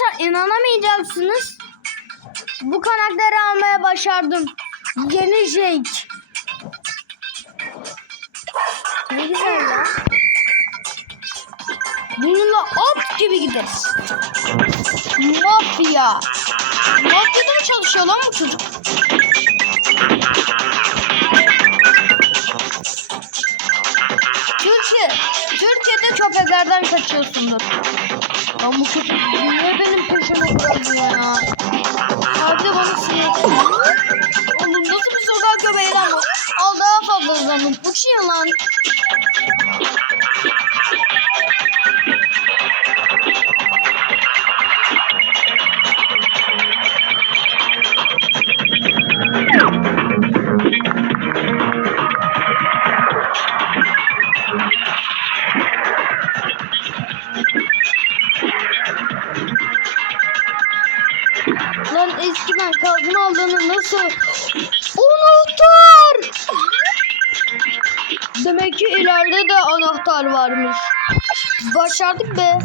Arkadaşlar inanamayacaksınız. Bu karakteri almaya başardım. Yeni Jake. Ne güzel ya. Bununla at gibi gideriz. Mafya. Mafyada mı çalışıyor lan bu çocuk? Türkiye. Türkiye'de köpeklerden kaçıyorsundur. Lan bu köpek niye benim peşime geldi ya? Lan eskiden kazma aldığını nasıl Anahtar! Demek ki ileride de anahtar varmış. Başardık be.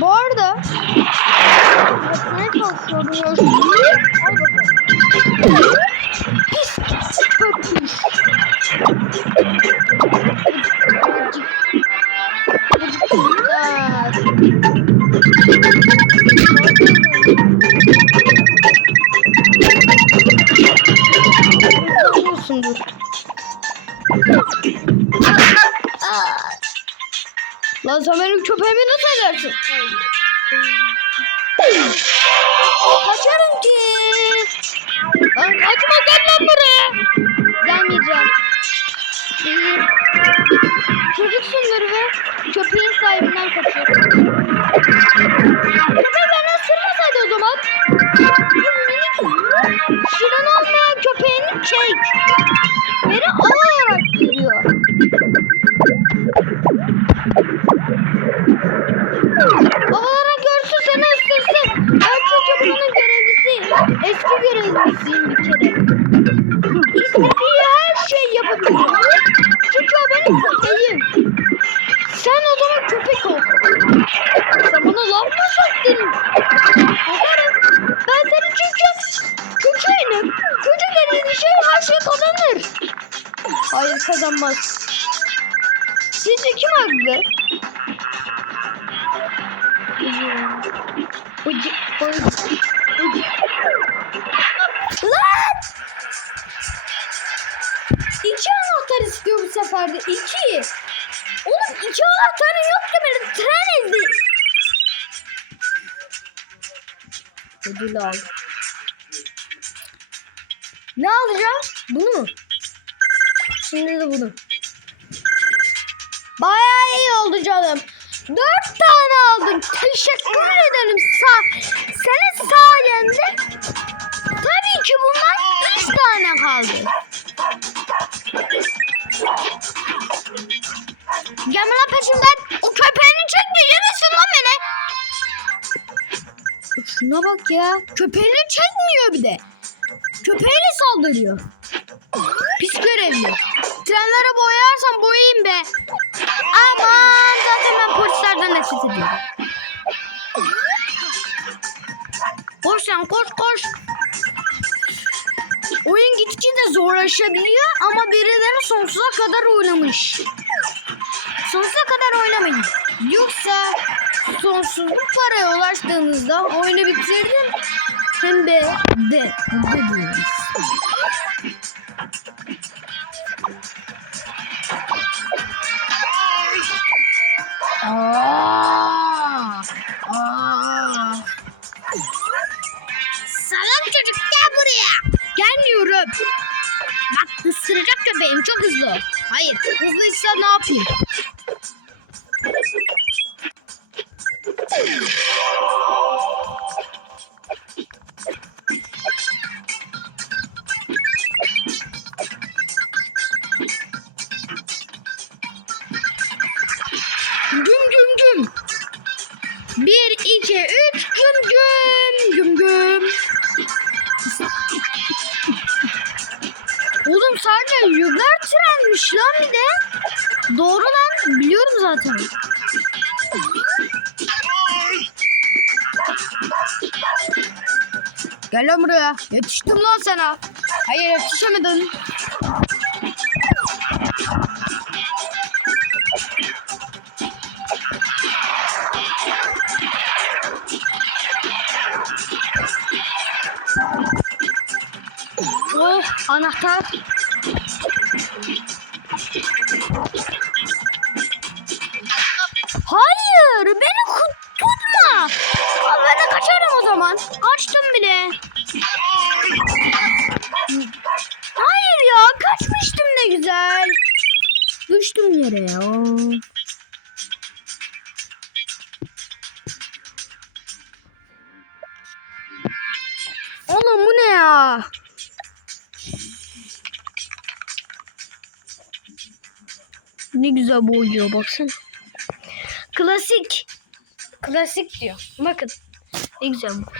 Bu arada ne çalışıyordun Lan sen benim köpeğimi nasıl edersin? Kaçarım ki. Lan kaçma gel lan buraya. Gelmeyeceğim. Çocuksundur ve köpeğin sahibinden kaçıyorsun. Köpeği beni ısırmasaydı o zaman. Şirin olmayan köpeğini çek. Görevlisiyim bir kere. İstediği her şeyi yapabilirim. Çünkü o benim köpeğim. Sen o zaman köpek ol. Sen bana laf mı soktin? Bakarım. Ben senin çünkü köpeğinim. Kötü dediğin şey her şey kazanır. Hayır kazanmaz. Sizce kim haklı? Ucu, ucu, ucu. Lan! İki anahtar istiyor bu sefer de. İki. Oğlum iki anahtarı yok ki benim. Tren ezdi. Ödül al. Ne alacağım? Bunu mu? Şimdi de bunu. Bayağı iyi oldu canım. Dört tane aldım. Teşekkür ederim. Sa senin sayende ki bundan üç tane kaldı. Gelme lan peşimden. O köpeğini çekme. Yemesin lan beni. Şuna bak ya. Köpeğini çekmiyor bir de. Köpeğine saldırıyor. Pis görevli. Trenlere boyarsam boyayayım be. Aman zaten ben polislerden nefret ediyorum. Koş lan koş koş. Oyun gitgide zorlaşabiliyor ama birileri sonsuza kadar oynamış. Sonsuza kadar oynamayın. Yoksa sonsuzluk paraya ulaştığınızda oyunu bitirdim. Hem de de dediniz. Aa! Çok hızlı. Hayır hızlıysa ne yapayım? De. Doğru lan. Biliyorum zaten. Gel lan buraya. Yetiştim lan sana. Hayır yetişemedin. Oh anahtar. Oğlum bu ne ya? Ne güzel boyuyor baksana. Klasik. Klasik diyor. Bakın. Ne güzel bu.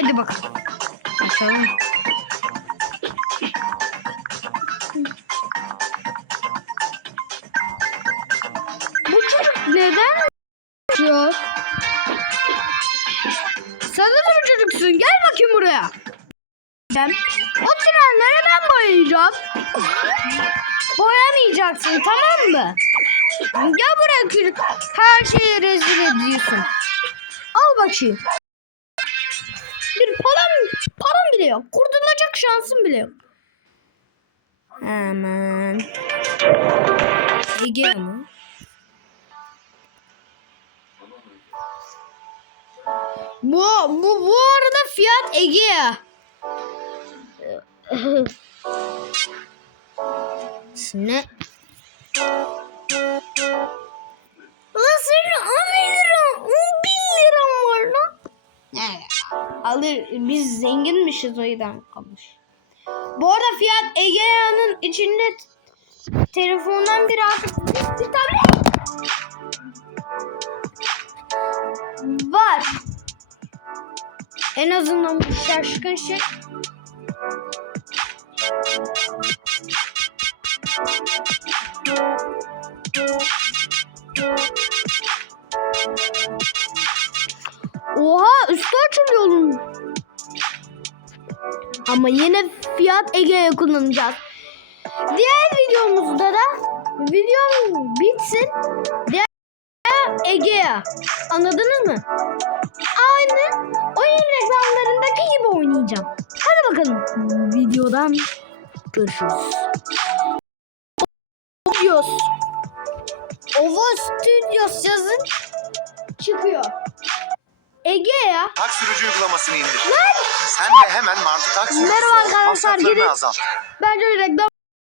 Haydi bakalım. Açalım. Bu çocuk neden uçuyor? Sen de mi çocuksun? Gel bakayım buraya. Ben o trenlere ben boyayacağım. Boyamayacaksın tamam mı? Gel buraya çocuk. Her şeyi rezil ediyorsun. Al bakayım. Bile yok. Kurtulacak şansım bile yok. Hemen. Ege mi? Bu, bu, bu arada fiyat Ege. ne? Biz zenginmişiz o yüzden kalmış. Bu arada fiyat Egea'nın içinde telefondan bir artık bir tablet var. En azından bu şaşkın şey. Yine fiyat Ege'ye kullanacağız. Diğer videomuzda da videom bitsin. Diğer Ege'ye. Anladınız mı? Aynı oyun reklamlarındaki gibi oynayacağım. Hadi bakalım. Videodan görüşürüz. Studios. Ova Studios yazın. Çıkıyor. Ege'ye. Tak sürücü uygulamasını indir. Sen de hemen Martı Tak sürücüsü Merhaba arkadaşlar, Masraflarını gidin. azalt. Bence reklam